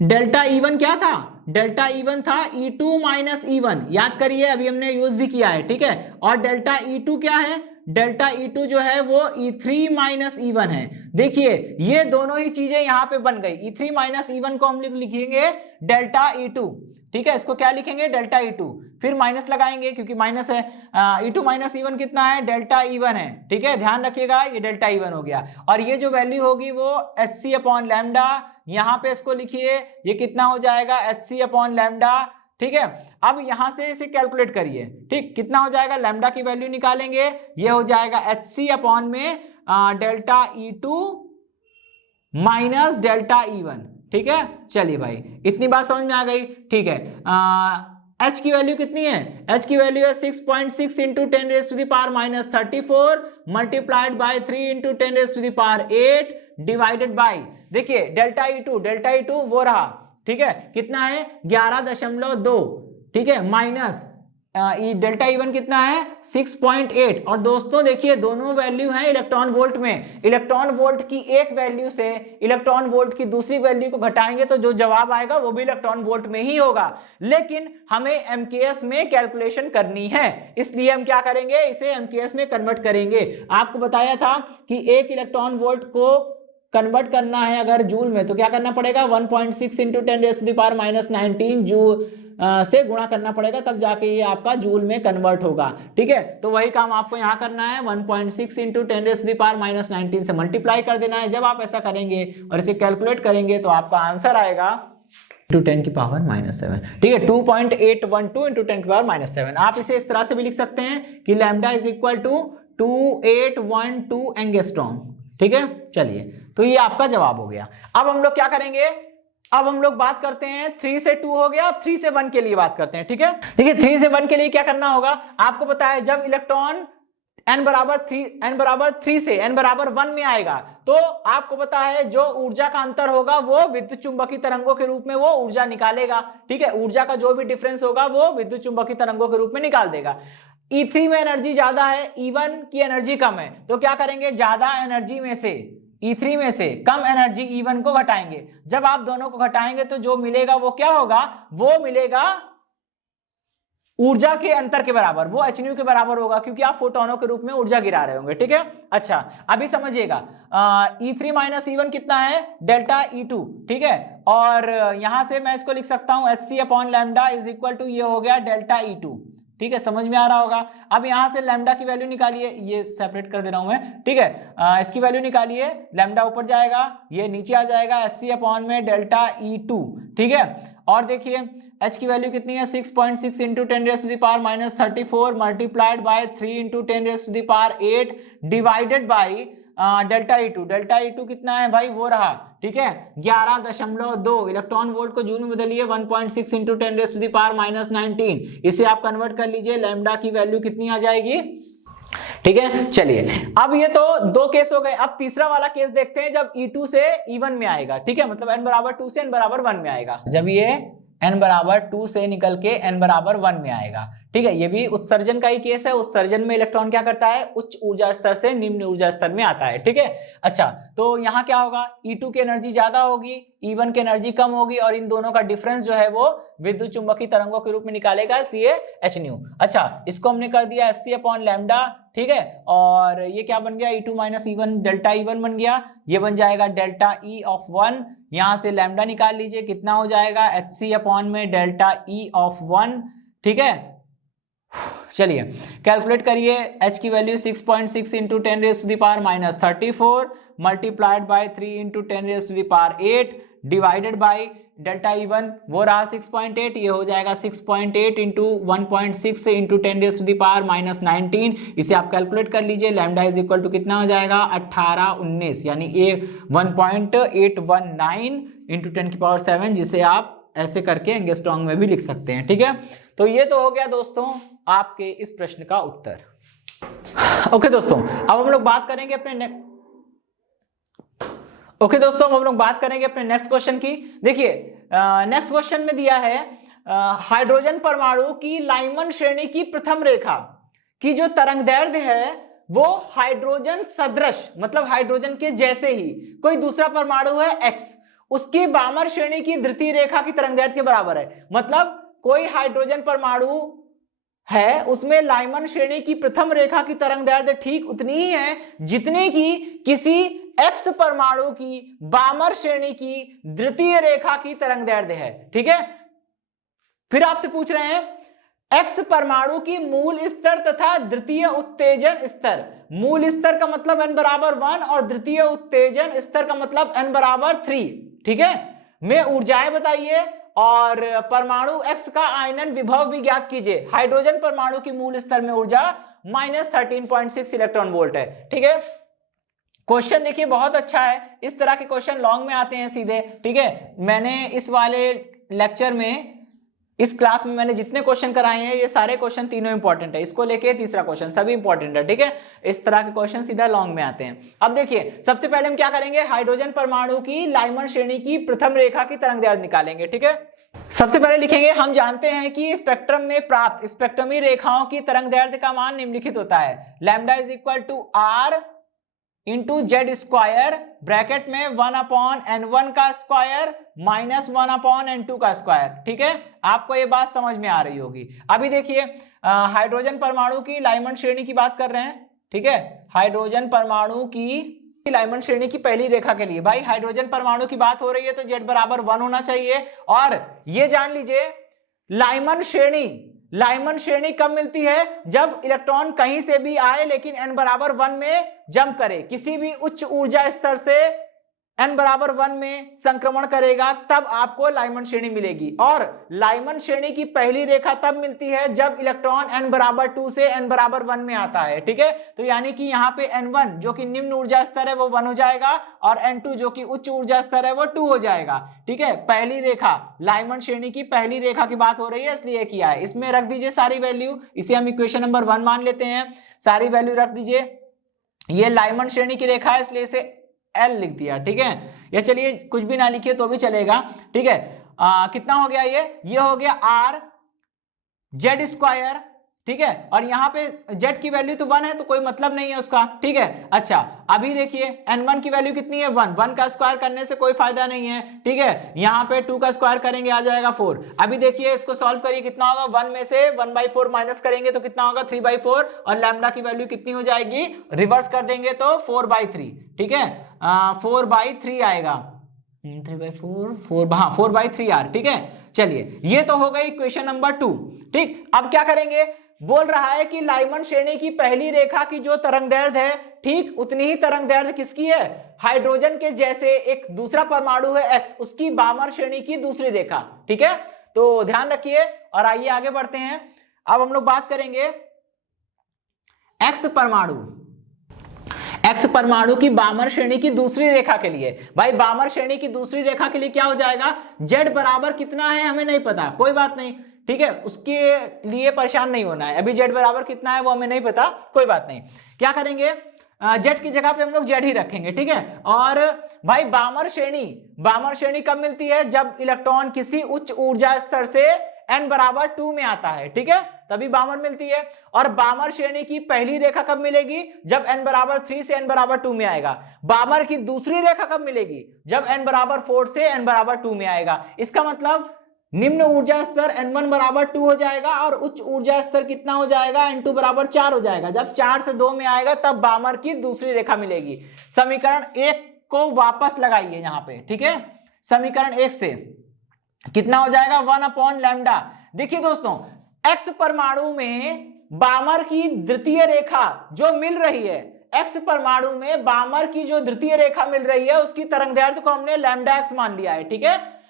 डेल्टा E1 क्या था, डेल्टा E1 था E2 माइनस E1, याद करिए अभी हमने यूज भी किया है, ठीक है। और डेल्टा E2 क्या है, डेल्टा E2 जो है वो E3 माइनस E1 है। देखिए ये दोनों ही चीजें यहां पे बन गई, E3 माइनस E1 को हम लिखेंगे डेल्टा E2, ठीक है, इसको क्या लिखेंगे, डेल्टा E2, फिर माइनस लगाएंगे क्योंकि माइनस है, E2 माइनस E1 कितना है, डेल्टा E1 है। ठीक है, ध्यान रखिएगा ये डेल्टा E1 हो गया, और ये जो वैल्यू होगी वो hc अपॉन लैम्डा, यहां पे इसको लिखिए, ये कितना हो जाएगा, hc अपॉन लैम्डा। ठीक है, अब यहां से इसे कैलकुलेट करिए, ठीक, कितना हो जाएगा, लैम्डा की वैल्यू निकालेंगे, ये हो जाएगा hc अपॉन में delta E2 minus delta E1। ठीक है, चलिए भाई इतनी बात समझ में आ गई। ठीक है, h की वैल्यू कितनी है, h की वैल्यू है 6.6 into 10⁻⁻34 multiplied by 3 into 10⁻8 divided by, देखिए डेल्टा E2 वो रहा, ठीक है, कितना है 11.2, ठीक है, माइनस डेल्टा E1 कितना है 6.8। और दोस्तों देखिए दोनों वैल्यू हैं इलेक्ट्रॉन वोल्ट में, इलेक्ट्रॉन वोल्ट की एक वैल्यू से इलेक्ट्रॉन वोल्ट की दूसरी वैल्यू को घटाएंगे तो जो जवाब आएगा वो भी इलेक्ट्रॉन वोल्ट में ही होगा, लेकिन हमें एमकेएस में कैलकुलेशन करनी है, इसलिए हम क्या करेंगे, इसे एमकेएस में कन्वर्ट करेंगे। आपको बताया था कि एक इलेक्ट्रॉन वोल्ट को कन्वर्ट करना है अगर जूल में तो क्या करना पड़ेगा, 1.6 इंटू 10⁻⁻19 जूल से गुणा करना पड़ेगा, तब जाके ये आपका जूल में कन्वर्ट होगा। ठीक है, तो वही काम आपको यहाँ करना है, 1.6 इंटू 10⁻⁻19 से मल्टीप्लाई कर देना है। जब आप ऐसा करेंगे और इसे कैलकुलेट करेंगे तो आपका आंसर आएगा इंटू 10⁻⁻7। ठीक है, 2.812 इंटू 10⁻⁻7। आप इसे इस तरह से भी लिख सकते हैं कि lambda is equal to 2812 angstrom. ठीक है, चलिए तो ये आपका जवाब हो गया। अब हम लोग क्या करेंगे, अब हम लोग बात करते हैं 3 से 2 हो गया, अब 3 से 1 के लिए बात करते हैं। ठीक है, देखिए 3 से 1 के लिए क्या करना होगा, आपको पता है जब इलेक्ट्रॉन n बराबर 3 से n बराबर 1 में आएगा तो आपको पता है जो ऊर्जा का अंतर होगा वो विद्युत चुंबकीय तरंगों के रूप में वो ऊर्जा निकालेगा। ठीक है, ऊर्जा का जो भी डिफरेंस होगा वो विद्युत चुंबकीय तरंगों के रूप में निकाल देगा। E3 में एनर्जी ज्यादा है, E1 की एनर्जी कम है, तो क्या करेंगे, ज्यादा एनर्जी में से E3 में से कम एनर्जी E1 को घटाएंगे। जब आप दोनों को घटाएंगे तो जो मिलेगा वो क्या होगा, वो मिलेगा ऊर्जा के अंतर के बराबर, वो hν के बराबर होगा क्योंकि आप फोटोनों के रूप में ऊर्जा गिरा रहे होंगे। ठीक है, अच्छा अभी समझिएगा, E3 माइनस E1 कितना है, डेल्टा E2। ठीक है, और यहां से मैं इसको लिख सकता हूं hc upon lambda is equal to, ये हो गया डेल्टा E2। ठीक है, समझ में आ रहा होगा। अब यहां से लैम्डा की वैल्यू निकालिए, ये सेपरेट कर दे रहा हूं मैं। ठीक है, इसकी वैल्यू निकालिए, लैम्डा ऊपर जाएगा, ये नीचे आ जाएगा, hc अपॉन में डेल्टा E2। ठीक है, और देखिए h की वैल्यू कितनी है, 6.6 into 10⁻⁻34 multiplied by 3 into 10⁸ divided by delta E2 कितना है भाई, वो रहा। ठीक है, 11.2, इलेक्ट्रॉन वोल्ट को जूल में बदलिए, 1.6 इंटू 10⁻⁻19, इसे आप कन्वर्ट कर लीजिए, लैम्डा की वैल्यू कितनी आ जाएगी। ठीक है, चलिए अब ये तो 2 केस हो गए, अब तीसरा वाला केस देखते हैं जब E2 से E1 में आएगा। ठीक है, मतलब n बराबर 2 से n बराबर 1 में आएगा, जब ये n बराबर 2 से निकल के n बराबर 1 में आएगा। ठीक है, ये भी उत्सर्जन का ही केस है, उत्सर्जन में इलेक्ट्रॉन क्या करता है, उच्च ऊर्जा स्तर से निम्न ऊर्जा स्तर में आता है। ठीक है, अच्छा तो यहाँ क्या होगा, E2 की एनर्जी ज्यादा होगी, E1 की एनर्जी कम होगी, और इन दोनों का डिफरेंस जो है वो विद्युत चुंबकीय तरंगों के रूप में निकालेगा, इसलिए hν। अच्छा, इसको हमने कर दिया hc अपॉन लैम्डा। ठीक है, और ये क्या बन गया, E2 minus E1 delta E1 बन गया, ये बन जाएगा डेल्टा E ऑफ 1। यहां से लैम्डा निकाल लीजिए, कितना हो जाएगा, hc अपॉन में डेल्टा E ऑफ 1। ठीक है, चलिए कैलकुलेट करिए, h की value 6.6 into 10⁻⁻34 multiplied by 3 into 10⁸ divided by delta E1, वो रहा 6.8, ये हो जाएगा 6.8 इंटू 1.6 इंटू 10⁻⁻19, इसे आप कैलकुलेट कर लीजिए, लैम्डा इज इक्वल टू कितना हो जाएगा, 1819, यानी 1.819 इंटू 10⁻⁷, जिसे आप ऐसे करके एंगस्ट्रॉम में भी लिख सकते हैं। ठीक है, तो ये तो हो गया दोस्तों आपके इस प्रश्न का उत्तर। ओके दोस्तों, अब हम लोग बात करेंगे अपने नेक्स्ट क्वेश्चन की। देखिए नेक्स्ट क्वेश्चन में दिया है हाइड्रोजन परमाणु की लाइमन श्रेणी की प्रथम रेखा की जो तरंगदैर्ध्य है वो हाइड्रोजन सदृश, मतलब हाइड्रोजन के जैसे ही कोई दूसरा परमाणु है x, उसकी बामर श्रेणी की द्वितीय रेखा की तरंगदैर्ध्य के बराबर है। मतलब कोई हाइड्रोजन परमाणु है उसमें लाइमन श्रेणी की प्रथम रेखा की तरंगदैर्ध्य ठीक उतनी ही है जितनी की किसी x परमाणु की बामर श्रेणी की द्वितीय रेखा की तरंगदैर्ध्य है। ठीक है, फिर आपसे पूछ रहे हैं एक्स परमाणु की मूल स्तर तथा द्वितीय उत्तेजन स्तर। मूल स्तर का मतलब n बराबर 1 और द्वितीय उत्तेजन स्तर का मतलब n बराबर 3, ठीक है, में ऊर्जाएं बताइए और परमाणु x का आयनन विभव भी ज्ञात कीजिए। हाइड्रोजन परमाणु की मूल स्तर में ऊर्जा -13.6 इलेक्ट्रॉन वोल्ट है, ठीक है। क्वेश्चन देखिए बहुत अच्छा है, इस तरह के क्वेश्चन लॉन्ग में आते हैं सीधे, ठीक है। मैंने इस वाले लेक्चर में, इस क्लास में मैंने जितने क्वेश्चन कराए हैं ये सारे क्वेश्चन तीनों इंपॉर्टेंट है, इसको लेके तीसरा क्वेश्चन सभी इंपॉर्टेंट है, ठीक है। इस तरह के क्वेश्चन सीधा लॉन्ग में आते हैं। अब देखिए सबसे पहले हम क्या करेंगे, हाइड्रोजन परमाणु की लाइमन श्रेणी की प्रथम रेखा की तरंग दैर्ध्य निकालेंगे, ठीक है। सबसे पहले लिखेंगे, हम जानते हैं कि स्पेक्ट्रम में प्राप्त स्पेक्ट्रमी रेखाओं की तरंग दैर्ध्य का मान निम्नलिखित होता है, lambda is equal to R into Z square, bracket में 1/n1 का स्क्वायर माइनस 1/n2 का स्क्वायर, ठीक है। आपको ये बात समझ में आ रही होगी। अभी देखिए हाइड्रोजन परमाणु की लाइमन श्रेणी की बात कर रहे हैं, ठीक है। हाइड्रोजन परमाणु की लाइमन श्रेणी की पहली रेखा के लिए भाई हाइड्रोजन परमाणु की बात हो रही है तो z बराबर 1 होना चाहिए। और ये जान लीजिए लाइमन श्रेणी कब मिलती है, जब इलेक्ट्रॉन कहीं से भी आए लेकिन n बराबर 1 में जंप करे, किसी भी उच्च ऊर्जा स्तर से n बराबर 1 में संक्रमण करेगा तब आपको लाइमन श्रेणी मिलेगी। और लाइमन श्रेणी की पहली रेखा तब मिलती है जब इलेक्ट्रॉन n बराबर 2 से n बराबर 1 में आता है, ठीक है। तो यानी कि यहाँ पे n1 जो कि निम्न ऊर्जा स्तर है वो 1 हो जाएगा और n2 जो कि उच्च ऊर्जा स्तर है वो 2 हो जाएगा, ठीक है। पहली रेखा लाइमन श्रेणी की पहली रेखा की बात हो रही है इसलिए किया है। इसमें रख दीजिए सारी वैल्यू, इसे हम इक्वेशन नंबर 1 मान लेते हैं, सारी वैल्यू रख दीजिए। ये लाइमन श्रेणी की रेखा है इसलिए इसे L लिख दिया, ठीक है। या चलिए कुछ भी ना लिखिए तो भी चलेगा, ठीक है। कितना हो गया, ये हो गया r जेड स्क्वायर, ठीक है। और यहाँ पे z की वैल्यू तो 1 है तो कोई मतलब नहीं है उसका, ठीक है। अच्छा अभी देखिए n1 की वैल्यू कितनी है 1 का स्क्वायर करने से कोई फायदा नहीं है, ठीक है। यहाँ पे 2 का स्क्वायर करेंगे आ जाएगा 4। अभी देखिए इसको सॉल्व करिए, कितना होगा, 1 में से 1/4 माइनस करेंगे तो कितना होगा 3/4 और लैम्डा की वैल्यू कितनी हो जाएगी, रिवर्स कर देंगे तो 4/3, ठीक है। 4/3 आएगा, 4/3 r, ठीक है। चलिए ये तो हो गई इक्वेशन नंबर 2, ठीक। अब क्या करेंगे, बोल रहा है कि लाइमन श्रेणी की पहली रेखा की जो तरंग दैर्ध्य है ठीक उतनी ही तरंग दैर्ध्य किसकी है, हाइड्रोजन के जैसे एक दूसरा परमाणु है x, उसकी बामर श्रेणी की दूसरी रेखा, ठीक है। तो ध्यान रखिए और आइए आगे बढ़ते हैं। अब हम लोग बात करेंगे एक्स परमाणु की बामर श्रेणी की दूसरी रेखा के लिए। भाई बामर श्रेणी की दूसरी रेखा के लिए क्या हो जाएगा, z बराबर कितना है हमें नहीं पता, कोई बात नहीं, ठीक है, उसके लिए परेशान नहीं होना है। अभी z बराबर कितना है वो हमें नहीं पता, कोई बात नहीं। क्या करेंगे, z की जगह पे हम लोग z ही रखेंगे, ठीक है। और भाई बामर श्रेणी कब मिलती है, जब इलेक्ट्रॉन किसी उच्च ऊर्जा स्तर से n बराबर 2 में आता है, ठीक है, तभी बामर मिलती है। और बामर श्रेणी की पहली रेखा कब मिलेगी, जब n बराबर 3 से n बराबर 2 में आएगा। बामर की दूसरी रेखा कब मिलेगी, जब n बराबर 4 से n बराबर 2 में आएगा। इसका मतलब निम्न ऊर्जा स्तर n1 बराबर 2 हो जाएगा और उच्च ऊर्जा स्तर कितना हो जाएगा, n2 बराबर 4 हो जाएगा। जब 4 से 2 में आएगा तब बामर की दूसरी रेखा मिलेगी। समीकरण 1 को वापस लगाइए यहाँ पे, ठीक है। समीकरण 1 से कितना हो जाएगा, 1/λ। देखिए दोस्तों x परमाणु में बामर की द्वितीय रेखा जो मिल रही है, x परमाणु में बामर की जो द्वितीय रेखा मिल रही है उसकी तरंग दैर्ध्य को हमने λx मान लिया है, ठीक है।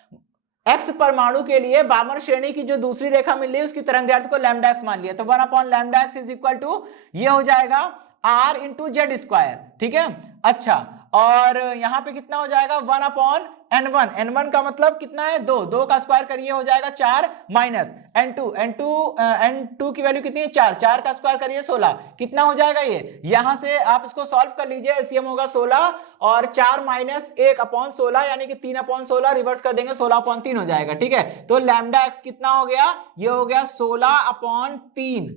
x परमाणु के लिए बामर श्रेणी की जो दूसरी रेखा मिल रही है उसकी तरंग दैर्ध्य को λx मान लिया, तो 1/λx इज इक्वल टू ये हो जाएगा r इंटू जेड स्क्वायर, ठीक है। अच्छा और यहां पे कितना हो जाएगा, 1/n1 का मतलब कितना है 2 का स्क्वायर करिए हो जाएगा 4 माइनस n2 की वैल्यू कितनी है 4 का स्क्वायर करिए 16, कितना हो जाएगा ये, यहां से आप इसको सॉल्व कर लीजिए, एलसीएम होगा 16 और 4 माइनस 1/16 यानी कि 3/16, रिवर्स कर देंगे 16/3 हो जाएगा, ठीक है। तो लैम्डा एक्स कितना हो गया, ये हो गया 16/3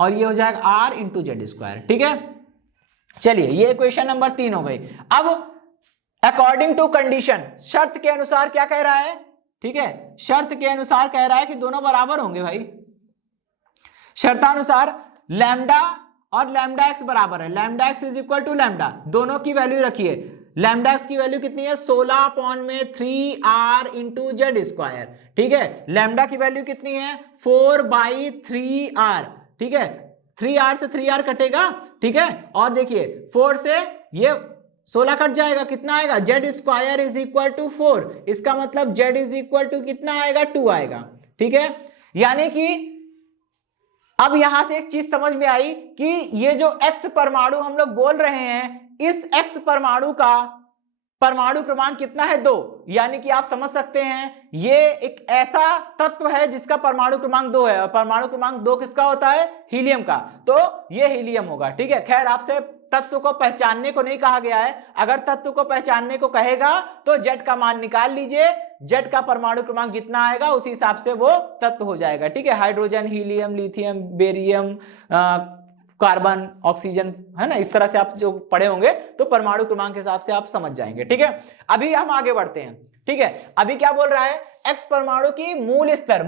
और ये हो जाएगा r इंटू जेड स्क्वायर, ठीक है। चलिए ये इक्वेशन नंबर 3 हो गई। अब अकॉर्डिंग टू कंडीशन, शर्त के अनुसार क्या कह रहा है, ठीक है, शर्त के अनुसार कह रहा है कि दोनों बराबर होंगे भाई। शर्तानुसार लैम्डा और लैम्डा एक्स बराबर है, lambda X is equal to lambda, दोनों की वैल्यू रखिए। लैम्डा एक्स की वैल्यू कितनी है 16/3r इंटू जेड स्क्वायर, ठीक है। लैम्डा की वैल्यू कितनी है 4/3r, ठीक है। 3r से 3r कटेगा, ठीक है। और देखिए 4 से ये 16 कट जाएगा, कितना आएगा Z square is equal to 4, इसका मतलब जेड इज इक्वल टू कितना आएगा 2 आएगा, ठीक है। यानी कि अब यहां से एक चीज समझ में आई कि ये जो x परमाणु हम लोग बोल रहे हैं, इस x परमाणु का परमाणु क्रमांक कितना है 2, यानी कि आप समझ सकते हैं ये एक ऐसा तत्व है जिसका परमाणु क्रमांक 2 है, और परमाणु क्रमांक 2 किसका होता है हीलियम का, तो ये हीलियम होगा, ठीक है। खैर आपसे तत्व को पहचानने को नहीं कहा गया है, अगर तत्व को पहचानने को कहेगा तो जेड का मान निकाल लीजिए, जेड का परमाणु क्रमांक जितना आएगा उसी हिसाब से वो तत्व हो जाएगा, ठीक है। Hydrogen, helium, lithium, barium, carbon, oxygen, है ना, इस तरह से आप जो पढ़े होंगे तो परमाणु क्रमांक के हिसाब से आप समझ जाएंगे, ठीक है। अभी हम आगे बढ़ते हैं, ठीक है। अभी क्या बोल रहा है एक्स परमाणु की मूल स्तर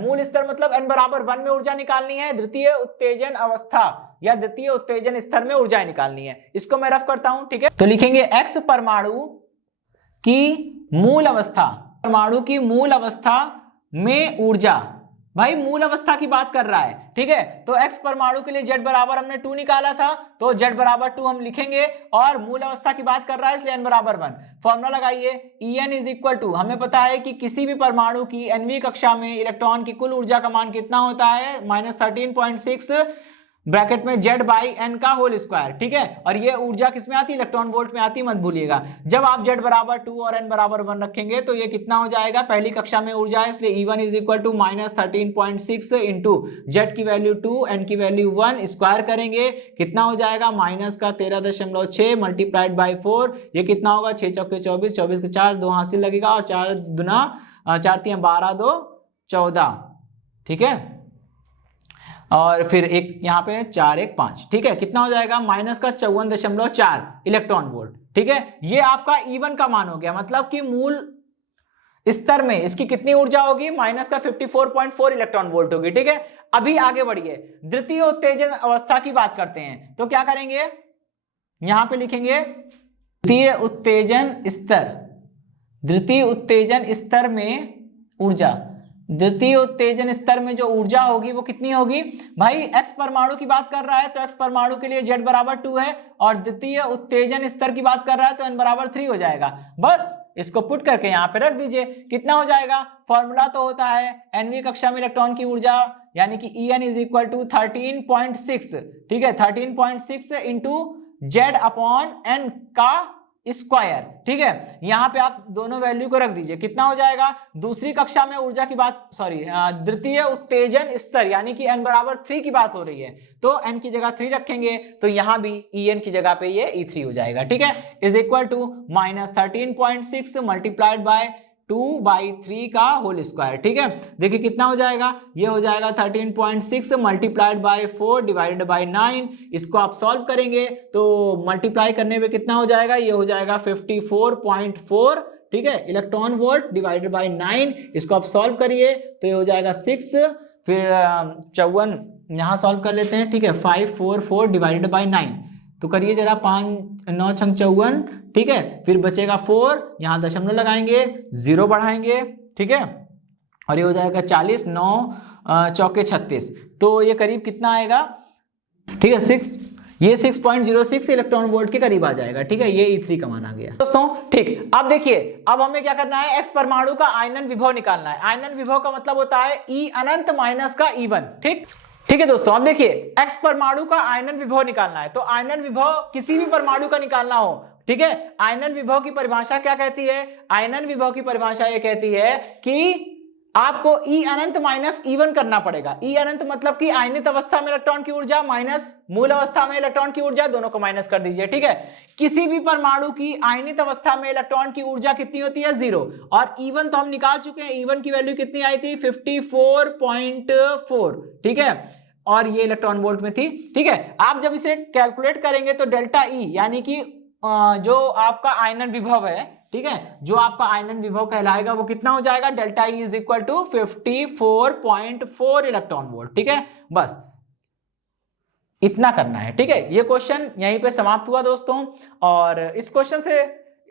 मतलब n बराबर 1 में ऊर्जा निकालनी है, द्वितीय उत्तेजन अवस्था या द्वितीय उत्तेजन स्तर में ऊर्जा निकालनी है। इसको मैं रफ करता हूं, ठीक है। तो लिखेंगे एक्स परमाणु की मूल अवस्था, परमाणु की मूल अवस्था में ऊर्जा, भाई मूल अवस्था की बात कर रहा है, ठीक है। तो x परमाणु के लिए z बराबर हमने 2 निकाला था, तो z बराबर 2 हम लिखेंगे, और मूल अवस्था की बात कर रहा है इसलिए n बराबर 1। फॉर्मूला लगाइए, En इज इक्वल टू, हमें पता है कि किसी भी परमाणु की nवीं कक्षा में इलेक्ट्रॉन की कुल ऊर्जा का मान कितना होता है -13.6 ब्रैकेट में z बाई n का होल स्क्वायर, ठीक है। और ये ऊर्जा किसमें आती है इलेक्ट्रॉन वोल्ट में आती है, मत भूलिएगा। जब आप z बराबर 2 और n बराबर 1 रखेंगे तो ये कितना हो जाएगा, पहली कक्षा में ऊर्जा है इसलिए E1 is equal to -13.6 into z की वैल्यू 2 n की वैल्यू 1 स्क्वायर करेंगे, कितना हो जाएगा -13.6 मल्टीप्लाइड बाई 4, ये कितना होगा 6 चौके 24, 24 के 4 2 हासिल लगेगा, और 4 दुना 4 3 12 2 14, ठीक है। और फिर एक यहाँ पे 4 1 5, ठीक है। कितना हो जाएगा -54.4 इलेक्ट्रॉन वोल्ट, ठीक है। ये आपका E1 का मान हो गया, मतलब कि मूल स्तर में इसकी कितनी ऊर्जा होगी -54.4 इलेक्ट्रॉन वोल्ट होगी, ठीक है। अभी आगे बढ़िए, द्वितीय उत्तेजन अवस्था की बात करते हैं, तो क्या करेंगे यहां पे लिखेंगे द्वितीय उत्तेजन स्तर, द्वितीय उत्तेजन स्तर में ऊर्जा, द्वितीय उत्तेजन स्तर में जो ऊर्जा होगी वो कितनी होगी, भाई x परमाणु की बात कर रहा है तो x परमाणु के लिए z बराबर 2 है, और द्वितीय उत्तेजन स्तर की बात कर रहा है तो n बराबर 3 हो जाएगा। बस इसको पुट करके यहाँ पे रख दीजिए, कितना हो जाएगा, फॉर्मूला तो होता है nवीं कक्षा में इलेक्ट्रॉन की ऊर्जा यानी कि En इज इक्वल टू 13.6, ठीक है, 13.6 इंटू जेड अपॉन n का स्क्वायर, ठीक है। यहां पे आप दोनों वैल्यू को रख दीजिए, कितना हो जाएगा, दूसरी कक्षा में ऊर्जा की बात, सॉरी द्वितीय उत्तेजन स्तर यानी कि n बराबर 3 की बात हो रही है, तो n की जगह 3 रखेंगे तो यहां भी En की जगह पे ये E3 हो जाएगा, ठीक है। Is equal to -13.6 multiplied by 2/3 का होल स्क्वायर, ठीक है। देखिए कितना हो जाएगा, ये हो जाएगा 13.6 मल्टीप्लाइड बाय 4 डिवाइडेड बाय 9, इसको आप सॉल्व करेंगे तो मल्टीप्लाई करने पे कितना हो जाएगा, ये हो जाएगा 54.4, ठीक है, इलेक्ट्रॉन वोल्ट डिवाइडेड बाय 9, इसको आप सॉल्व करिए तो ये हो जाएगा 6, फिर 54 यहाँ सॉल्व कर लेते हैं, ठीक है, 544 डिवाइडेड बाय 9, तो करिए जरा 5 9 6 54, ठीक है, फिर बचेगा 4, यहाँ दशमलव लगाएंगे, 0 बढ़ाएंगे, ठीक है, और ये हो जाएगा 40, 9 चौके 36, तो ये करीब कितना आएगा, ठीक है 6, ये 6.06 इलेक्ट्रॉन वोल्ट के करीब आ जाएगा, ठीक है। ये E3 का मान आ गया दोस्तों, ठीक। अब देखिए अब हमें क्या करना है, x परमाणु का आयनन विभव निकालना है। आयनन विभव का मतलब होता है E अनंत माइनस का E1, ठीक है दोस्तों। अब देखिए x परमाणु का आयनन विभव निकालना है, तो आयनन विभव किसी भी परमाणु का निकालना हो, ठीक है। आयनन विभव की परिभाषा क्या कहती है, आयनन विभव की परिभाषा ये कहती है कि आपको E अनंत माइनस E1 करना पड़ेगा। E अनंत मतलब कि आयनित अवस्था में इलेक्ट्रॉन की ऊर्जा माइनस मूल अवस्था में इलेक्ट्रॉन की ऊर्जा, दोनों को माइनस कर दीजिए, ठीक है। किसी भी परमाणु की आयनित अवस्था में इलेक्ट्रॉन की ऊर्जा कितनी होती है 0, और E1 तो हम निकाल चुके हैं, E1 की वैल्यू कितनी आई थी 54.4, ठीक है, और ये इलेक्ट्रॉन वोल्ट में थी, ठीक है। आप जब इसे कैलकुलेट करेंगे तो डेल्टा E यानी कि जो आपका आयनन विभव है, ठीक है, जो आपका आयनन विभव कहलाएगा वो कितना हो जाएगा, delta E is equal to 54.4 electron volt, ठीक है। बस इतना करना है, ठीक है। ये क्वेश्चन यहीं पे समाप्त हुआ दोस्तों, और इस क्वेश्चन से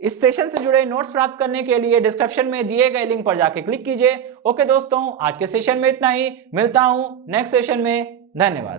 इस सेशन से जुड़े नोट्स प्राप्त करने के लिए डिस्क्रिप्शन में दिए गए लिंक पर जाके क्लिक कीजिए। ओके दोस्तों, आज के सेशन में इतना ही, मिलता हूं नेक्स्ट सेशन में। धन्यवाद।